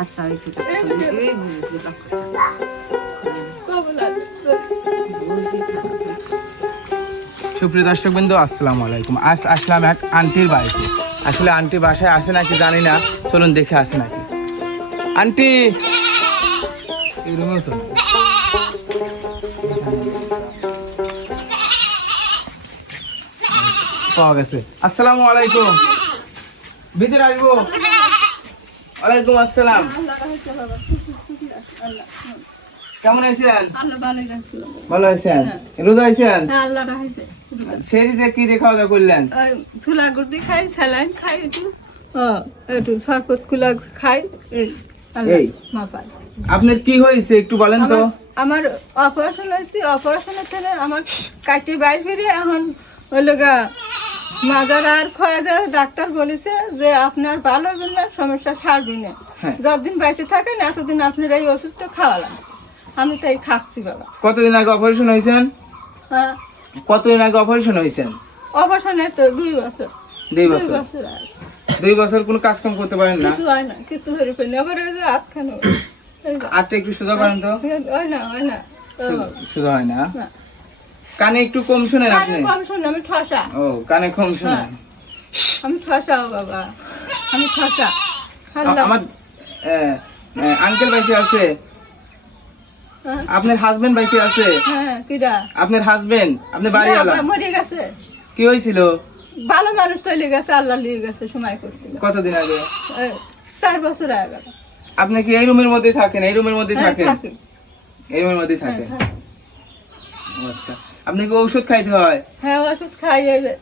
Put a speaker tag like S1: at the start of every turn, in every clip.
S1: আচ্ছা
S2: সুপ্রিয় দর্শক বিন্দু আসসালামু আলাইকুম। আজ আসলাম এক আন্টির বাড়িতে। আসলে আন্টি বাসায় আসে নাকি জানি না। চলুন দেখে আসে নাকি। আন্টি! রুমেও তো পাওয়া গেছে। আসসালামু আলাইকুম। ভিতরে আসব। ওয়ালাইকুম আসসালাম। কেমন আছেন। ভালো আছেন? রোজা আছেন?
S3: হ্যাঁ,
S2: সেরিতে কি দিয়ে খাওয়া দাওয়া করলেন
S3: ছোলা গুড়ি খাই স্যালাইন খাই একটু একটু শরবত কুলা খাই এই
S2: আপনার কি হয়েছে একটু বলেন তো।
S3: আমার- অপারেশন হয়েছে অপারেশনের থেকে আমার কাটি বাইর ফিরে এখন হইল গা মাজার আর খয়া যায় ডাক্তার বলেছে যে আপনার ভালো হবে না সমস্যা সারবে না। যতদিন বেঁচে থাকেন এতদিন আপনার এই ওষুধটা খাওয়ালাম। আমি তাই খাচ্ছি বাবা।
S2: কতদিন আগে অপারেশন হয়েছেন?
S3: হ্যাঁ।
S2: কতদিন আগে অপারেশন হয়েছেন?
S3: অপারেশনে তো দুই বছর।
S2: দুই বছর। দুই বছর কোনো কাজ কাম করতে পারেন না?
S3: কিছু হয় না কিছু হয়ে ফেলি আবার ওই যে আটখানে
S2: আটটা একটু সোজা করেন তো?
S3: হয় না হয় না
S2: সোজা হয় না। কানে একটু কম শুনেন আপনি?
S3: কম শুনি আমি ঠসা।
S2: ও কানে কম শুনেন।
S3: আমি ঠসাও বাবা আমি ঠসা।
S2: আমার আঙ্কেল বাইসে আছে।
S3: হ্যাঁ।
S2: আপনার হাজবেন্ড বাইসে আছে।
S3: হ্যাঁ
S2: আপনার হাজবেন্ড আপনার বাড়িওয়ালা
S3: না, মরে গেছে।
S2: কি হয়েছিল?
S3: ভালো মানুষ তৈরি গেছে আল্লাহ লিয়ে গেছে সময় করছিল।
S2: কতদিন আগে?
S3: চার বছর আগে
S2: আপনি কি এই রুমের মধ্যে থাকেন? এই রুমের মধ্যে
S3: হ্যাঁ,
S2: থাকেন? এই রুমের মধ্যে
S3: হ্যাঁ,
S2: থাকেন?
S3: হ্যাঁ।
S2: আচ্ছা। আপনি কি ওষুধ খাইতে হয়?
S3: হ্যাঁ ওষুধ খাই এক-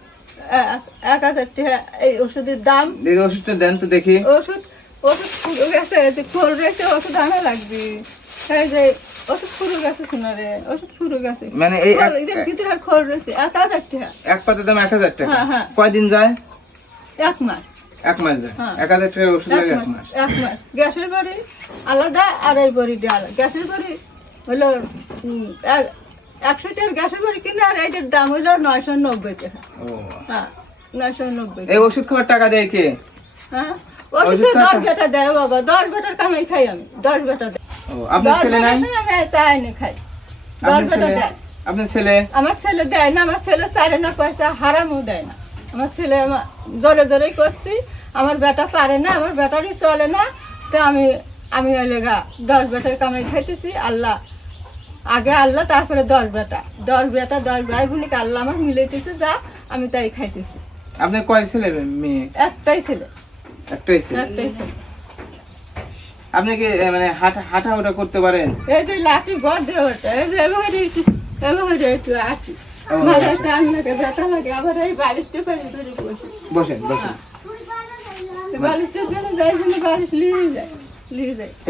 S3: হাজার টাকা এই ওষুধের দাম।
S2: এই ওষুধটা দেন তো দেখি।
S3: ওষুধ ওষুধ পুরো গেছে যে খোল রয়েছে ওষুধ আনা লাগবে। এই যে ওষুধ পুরো গেছে শোনা রে ওষুধ পুরো গেছে।
S2: মানে এই
S3: ভিতরে খোল রয়েছে এক হাজার টাকা।
S2: এক পাতার দাম এক হাজার টাকা।
S3: হ্যাঁ, হ্যাঁ।
S2: কয়দিন যায়?
S3: এক মাস।
S2: এক মাস যায়।
S3: হ্যাঁ।
S2: এক হাজার টাকার ওষুধ লাগে এক
S3: মাস এক মাস। গ্যাসের বাড়ি আলাদা আর এই বাড়িটা আলাদা। গ্যাসের বাড়ি হলো একশো টাকার গ্যাসের বাড়ি কিনে আর এইটার দাম হলো নয়শো নব্বই টাকা। হ্যাঁ নয়শো নব্বই
S2: এই ওষুধ খাওয়ার টাকা দেয় কে?
S3: হ্যাঁ
S2: ওষুধ
S3: দশ বেটা দেয় বাবা দশ বেটার কামাই খাই আমি দশ বেটা দেয়।
S2: আপনার ছেলে নাই?
S3: আমি চাইনি খাই দশ বেটা দেয়।
S2: আপনার ছেলে?
S3: আমার ছেলে দেয় না আমার ছেলে চাইলে না পয়সা হারামও দেয় না। আমার ছেলে আমার জোরে জোরেই করছি আমার বেটা পারে না আমার ব্যাটারি চলে না তো আমি আমি ওই লেগা দশ বেটার কামাই খাইতেছি আল্লাহ আগে আল্লাহ তারপরে দশ বেটা। দশ বেটা দশ ভাই বোনকে আল্লাহ আমার মিলাইতেছে যা আমি তাই খাইতেছি।
S2: আপনার কয় ছেলে মেয়ে?
S3: একটাই ছেলে।
S2: একটাই ছেলে?
S3: একটাই ছেলে।
S2: আপনি কি মানে হাঁটা হাঁটা ওটা করতে পারেন?
S3: এই যে লাঠি ঘর দিয়ে ওঠে এই যে এভাবে একটু এভাবে একটু আছি
S2: ও।
S3: টান লাগে ব্যথা লাগে আবার এই বালিশটা পারি ধরে বসি।
S2: বসেন বসেন।
S3: তো বালিশের জন্য যাই জন্য বালিশ নিয়ে যায়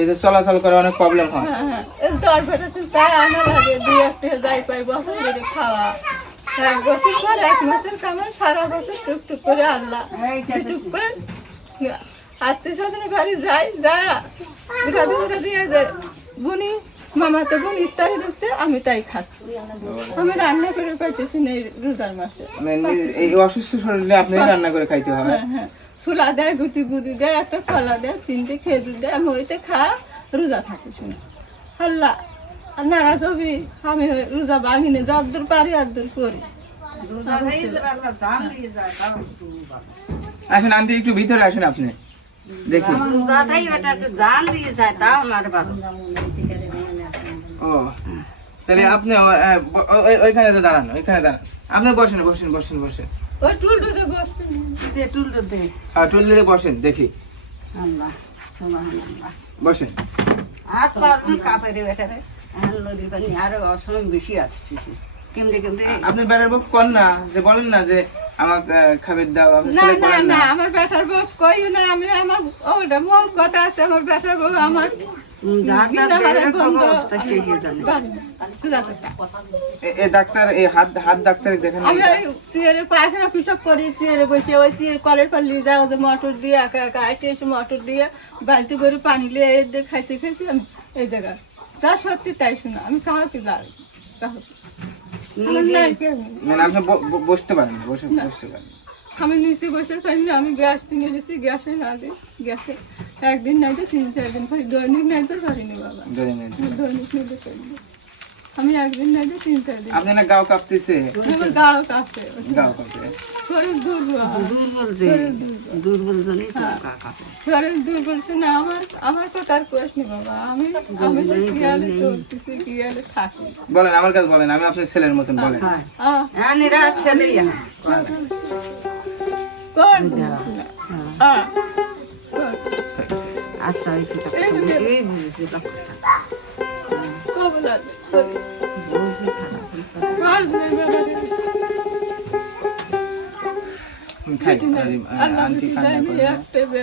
S2: এই যে চলাচল করে অনেক প্রবলেম হয়।
S3: হ্যাঁ হ্যাঁ। এই দর বেটা তো চাই আনা লাগে দুই একটা যাই পাই বছর খাওয়া। হ্যাঁ বছর পর এক মাসের কামাই সারা বছর টুকটুক করে আল্লাহ। টুক করে আত্মীয় স্বজনের বাড়ি যাই যায়। ঘুরাতে ঘুরে দিয়ে যায়। বুনি মামা তো বোন ইফতারি দিচ্ছে আমি তাই খাচ্ছি। আমি রান্না করে পাইতেছি না এই রোজার মাসে।
S2: মানে এই অসুস্থ শরীরে আপনি রান্না করে খাইতে হবে।
S3: হ্যাঁ হ্যাঁ। ছোলা দেয় গুটি বুদি দেয় একটা কলা দেয় তিনটে খেজুর দেয় আমি ওইতে খা রোজা থাকি শুনে। আল্লাহ আর নারাজ হবি আমি ওই রোজা ভাঙিনি যতদূর পারি আদূর করি।
S2: আসেন আন্টি একটু ভিতরে আসেন আপনি। দেখি। ও তাহলে আপনি ওইখানে তো দাঁড়ান ওইখানে দাঁড়ান। আপনি বসেন বসেন বসেন বসেন।
S3: ওই টুল টুলে বসতে
S1: দে টুলটা দে
S2: আর টুল দিলে বসেন দেখি।
S1: আল্লাহ সুবহানাল্লাহ।
S2: বসেন।
S1: আজ কাপড়ে বেটারে আরও বেশি আসছে কেমনে কেমনে?
S2: আপনার বেড়ার বউ কন না যে বলেন না যে আমাকে খাবার দাও আপনি
S3: না
S2: ছেলে
S3: না না।
S2: না
S3: আমার বেটার বউ কই না আমি আমার ওটা মুখ কথা আছে আমার বেটার বউ আমার
S1: যার
S3: গিন্না
S1: যার
S3: মারে
S1: দেহের
S3: গন্ধ
S1: খবর তা সে কি জানে।
S3: বাড়ি না, সুজা কথা।
S2: এ- এ ডাক্তার এই হাত হাত ডাক্তার দেখেন
S3: আমি ওই পায়খানা পিসাব করি চেয়ারে বসে ওই চেয়ার কলের পর নিয়ে যাও যে মটর দিয়ে একা একা আইটে এসে মটর দিয়ে বালতি করে পানি এই দিয়ে খাইছি খাইছি আমি এই জায়গায়। যা সত্যি তাই শোনা আমি লাল নাই
S2: মানে আপনি বসতে পারেন বসে বসতে পারেন
S3: আমি নিচে বসে পারি না আমি গ্যাস নিয়ে নিয়েছি গ্যাসে না দিই গ্যাসে। একদিন নাই তো তিন চার দিন পারি দৈনিক নাই তো পারিনি বাবা দৈনিক নিতে পারিনি আমি একদিন নাই তো তিন চার দিন
S2: আপনি না গাও কাঁপতেছে
S3: আমার গাও কাঁপে
S2: গাও কাঁপে
S3: শরীর দুর্বল
S1: দুর্বল যে দুর্বল জনই তো গা কাঁপে।
S3: শরীর দুর্বল শুনে আমার আমার কথা আর কোষ নি বাবা আমি আমি তো কিয়ালে চলতেছি কিয়ালে থাকি
S2: বলেন আমার কাছে বলেন আমি আপনার ছেলের মতন বলেন।
S1: হ্যাঁ ছেলেই হ্যাঁ। আচ্ছা এই বুঝেছি।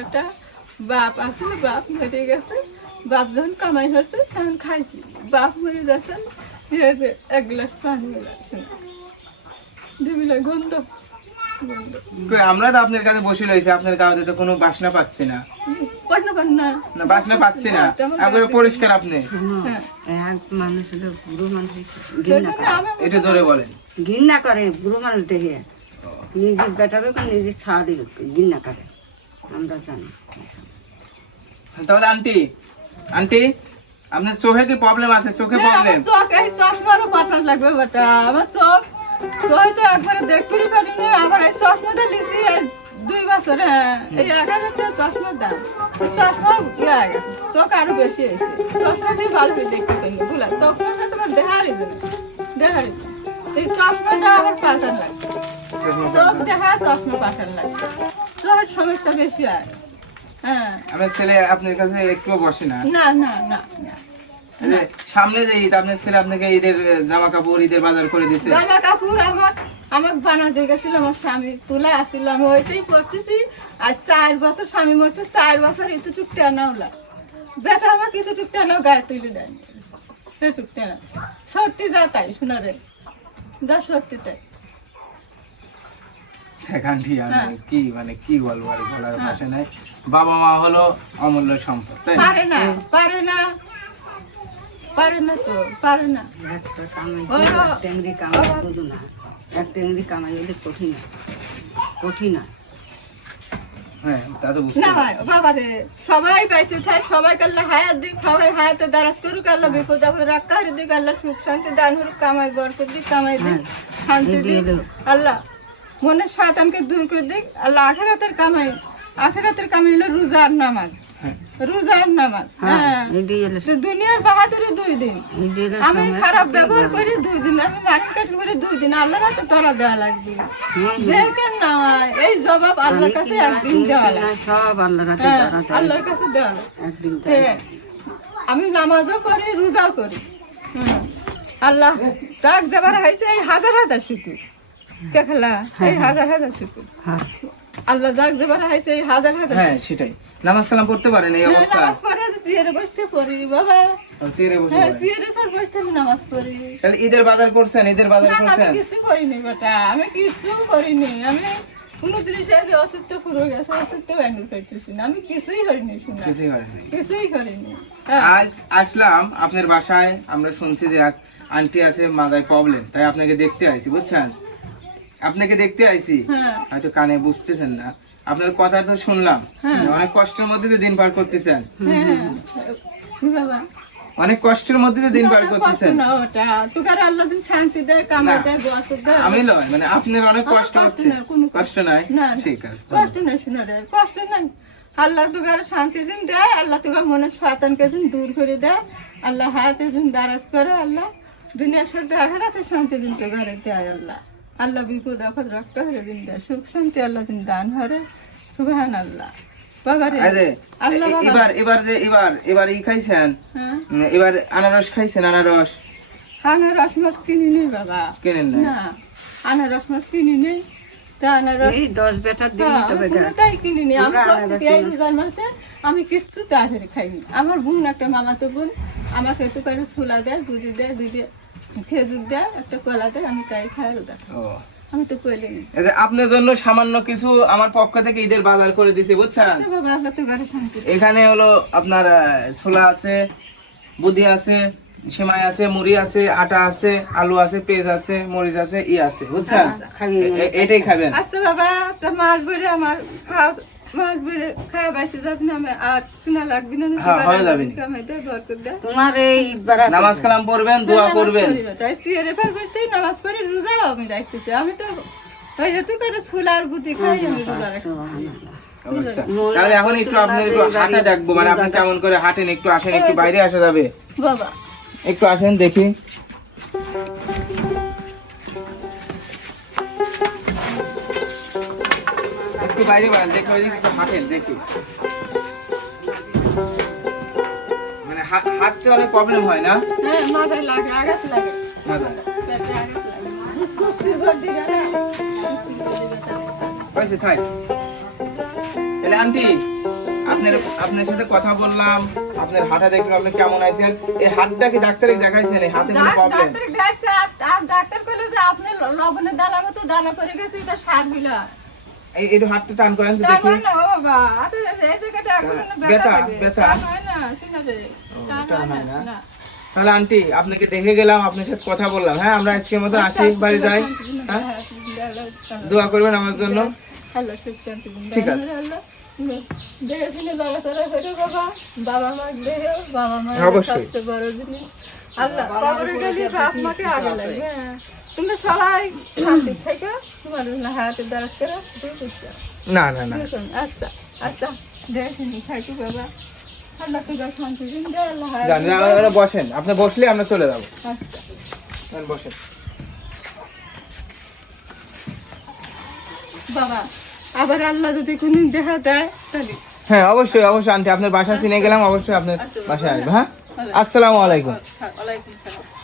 S3: একটা বাপ আসলে বাপ মরে গেছে বাপ যখন কামাই হচ্ছে তখন খাইছি বাপ মরে যাচ্ছেন এক গ্লাস পানি লাগছে দিবিলে গন্ধ গন্ধ
S2: কই, আমরা তো আপনার কাছে বসে রয়েছি আপনার কাছে তো কোনো বাসনা পাচ্ছি না না। বাসনা পাচ্ছি না। একবারে পরিষ্কার আপনি।
S3: হ্যাঁ।
S1: বুড়ো মানুষ
S2: এটা জোরে বলেন।
S1: ঘৃণা করে বুড়ো মানুষ দেখে। নিজের বেটারও নিজের ছাড়ি ঘৃণা করে। আমরা জানি।
S2: তাহলে আন্টি আন্টি আপনার চোখে কি প্রবলেম আছে চোখে প্রবলেম
S3: চোখ এই চশমারও পাঠান লাগবে বেটা। আমার চোখ চোখ তো একবারে দেখতে পারিনি আমার এই চশমাটা লিছি হ্যাঁ। এই এক হাজার চশমার দাম। চশমা ইয়ে হয়ে গেছে। চোখ আরও বেশি হয়েছে। চশমা দিয়ে ভালো করে দেখতে চশমাটা তোমার দেবে এই চশমাটা পাল্টান লাগবে চোখ দেখা চশমা লাগবে চোখের সমস্যা বেশি হয় হ্যাঁ।
S2: আমার ছেলে আপনার কাছে একটু বসে না।
S3: না না না না।
S2: সামনে যে ঈদ আপনার ছেলে আপনাকে ঈদের জামা কাপড় ঈদের বাজার করে দিছে।
S3: জামা কাপড় আমার আমাকে বানাতে গেছিল আমার স্বামী তুলে আসছিল। আমি ওইটাই পড়তেছি আর চার বছর স্বামী মরছে চার বছর এত টুক টেনাওলা বেটা আমাকে এত টুক টেনাও গায়ে তুলে দেয়নি টুক টেনা সত্যি যা তাই শোনা রে যা সত্যি তাই।
S2: আমি
S3: হ্যাঁ।
S2: কি মানে কি বলব আর বলার ভাষা নাই। বাবা মা হলো অমূল্য সম্পদ তাই
S3: পারে না পারে না। পারে না তো পারে না।
S1: একটা কামাই হলে কঠিন কঠিন না
S2: হ্যাঁ তা তো বুঝতে
S3: না বাবা রে সবাই পাইছে থাক সবাই কাল্লা হায়াত দিক সবাই হায়াতে দারাজ করুক আল্লাহ বিপদ আপদ রাখা দিক আল্লাহ সুখ শান্তি দান হরুক কামাই বরকত দিক কামাই দিক শান্তি দিক আল্লাহ মনের শাতানকে দূর করে দিক আল্লাহ আখেরাতের কামাই আখেরাতের কামাই হলো রোজার নামাজ।
S2: হ্যাঁ।
S3: রোজার নামাজ
S1: হ্যাঁ
S3: হ্যাঁ। দুনিয়ার বাহাদুরি দুই দিন। আমি খারাপ ব্যবহার করি দুই দিন আমি মাটি কাটি করে দুই দিন আল্লাহর হাতে তোরা দেওয়া লাগবে।
S1: হ্যাঁ,
S3: যে কেন না এই জবাব আল্লাহর কাছে একদিন দেওয়া লাগবে
S1: সব
S3: হ্যাঁ, আল্লাহর কাছে দেওয়া লাগবে আমি নামাজও করি রোজাও করি। আল্লাহ যাক যাবার হয়েছে এই হাজার হাজার শুকুর। কে খেলা? এই হাজার হাজার শুকুর। আল্লাহ যাক যাবার হয়েছে হাজার হাজার।
S2: হ্যাঁ সেটাই। নামাজ কালাম পড়তে পারেন এই
S3: হ্যাঁ,
S2: অবস্থা।
S3: নামাজ পড়ে চেয়ারে বসতে পড়ি বাবা।
S2: চেয়ারে বসে
S3: হ্যাঁ। চেয়ারের পর বসতে আমি নামাজ পড়ি।
S2: তাহলে ঈদের বাজার করছেন ঈদের বাজার
S3: না, না, আমি কিছু করিনি বেটা। আমি কিছু করিনি। আমি উনত্রিশে যে অসুখটা পুরো গেছে অসুখটা ব্যান্ডেল করতেছি না। আমি কিছুই করিনি শোনা
S2: কিছুই
S3: করিনি। হ্যাঁ।
S2: আজ আসলাম আপনার বাসায়। আমরা শুনছি যে আন্টি আছে মাথায় প্রবলেম তাই আপনাকে দেখতে আইছি বুঝছেন? আপনাকে দেখতে আইছি।
S3: হ্যাঁ।
S2: হয়তো কানে বুঝতেছেন না। আপনার কথা তো শুনলাম। অনেক কষ্টের মধ্যে দিন পার করতেছেন।
S3: হ্যাঁ হ্যাঁ।
S2: অনেক কষ্টের মধ্যে দিয়ে দিন পার করতেছেন।
S3: বরকত দেয়
S2: আমি লয় মানে আপনার অনেক কষ্ট হচ্ছে। কষ্ট নাই। ঠিক আছে
S3: কষ্ট নেই শুনে কষ্ট নাই। আল্লাহ তোকে আর শান্তি দিন দেয় আল্লাহ তোকে মনের শয়তানকে দিন দূর করে দেয়। আল্লাহ হায়াতে দিন দারাজ করে আল্লাহ দুনিয়ার সাথে আখেরাতে শান্তি দিন তো ঘরে দেয় আল্লাহ। আল্লাহ বিপদ আপদ রক্ষা হরে দিন দেয় সুখ শান্তি আল্লাহ দিন দান হরে সুবহান আল্লাহ বাবা রে
S2: এই যে,
S3: আল্লাহ
S2: এ-
S3: বাবা।
S2: এবার এবার যে এবার এবার ই খাইছেন? এবার আনারস খাইছেন আনারস?
S3: আনারস মাছ কিনি নেই বাবা।
S2: কেনেন না
S3: না আনারস মাছ কিনি নেই। তা আনারস
S1: দশ বেটার দিন তো
S3: আমি কিছু তাড়াতাড়ি খাইনি। আমার বোন একটা মামাতো বোন আমাকে একটু করে ছোলা দেয় দুধি দেয় দুধে খেজুর দেয় একটা কলা দেয় আমি তাই খাই রোজা
S2: ও।
S3: আমি তো কইলে নি
S2: এই যে আপনার জন্য সামান্য কিছু আমার পক্ষ থেকে ঈদের বাজার করে দিছি বুঝছেন?
S3: আচ্ছা
S2: এখানে হলো আপনার ছোলা আছে বুদ্ধি আছে সেমাই আছে মুড়ি আছে আটা আছে আলু আছে পেঁয়াজ আছে মরিচ আছে ই আছে বুঝছেন? এ- এটাই খাবেন।
S3: আচ্ছা বাবা আচ্ছা ভরে আমার
S2: হ্যাঁ, যাবে নি।
S3: কামাই দেয় ঘর করে দেয়।
S1: তোমার এই
S2: নামাজ কালাম পড়বেন দোয়া করবেন
S3: তাই সিয়ারে পার নামাজ পড়ে রোজাও আমি রাখতেছি। আমি তো ওই যে তুই করে ফুল আর বুদ্ধি খাই আমি রোজা রাখি।
S2: আচ্ছা, তাহলে এখন একটু আপনি একটু হাঁটা দেখব মানে আপনি কেমন করে হাঁটেন একটু আসেন একটু বাইরে আসা যাবে।
S3: বাবা।
S2: একটু আসেন দেখি। একটু বাইরে বাড়ান দেখি ওইদিকে একটু হাঁটেন দেখি। মানে হাঁটতে অনেক প্রবলেম হয় না?
S3: হ্যাঁ মাথায় লাগে আঘাত লাগে।
S2: থাক। তাহলে আন্টি আপনার আপনার সাথে কথা বললাম আপনার হাঁটা দেখলাম আপনি কেমন আছেন? এই হাতটা কি ডাক্তারে দেখাইছেন? এই হাতে কোনো প্রবলেম
S3: ডাক্তার আর- আর ডাক্তার কইলো যে আপনি লবণের দানা মতো দানা করে গেছে এটা সার
S2: এই একটু হাতটা টান করেন তো দেখি।
S3: হয় না বাবা আতে এই জায়গাটা এখন
S2: ব্যথা,
S3: ব্যথা।
S2: ব্যথা।
S3: হয় না
S2: টান
S3: হয়
S2: হয় না? তাহলে আন্টি আপনাকে দেখে গেলাম আপনার সাথে কথা বললাম। হ্যাঁ আমরা আজকের মতো আসি বাড়ি যাই। হ্যাঁ? দোয়া করবেন আমার জন্য। ঠিক আছে। অবশ্যই।
S3: বড় জিনিস। আল্লাহ কবরে গেলে বাপ মাকে আগে লাগবে হ্যাঁ। তোমরা সবাই শান্তি থেকে তোমার হাতে দাঁড়াত করে
S2: না না না।
S3: আচ্ছা আচ্ছা। থাকি বাবা।
S2: বসেন। আপনি বসলে আমরা চলে যাব।
S3: আচ্ছা।
S2: বসেন।
S3: বাবা আবার আল্লাহ যদি কোনদিন দেখা দেয় তাহলে?
S2: হ্যাঁ অবশ্যই অবশ্যই আন্টি। আপনার বাসা চিনে গেলাম অবশ্যই আপনার বাসায় আসবে হ্যাঁ? আসসালামু আলাইকুম।
S3: ওয়ালাইকুম সালাম।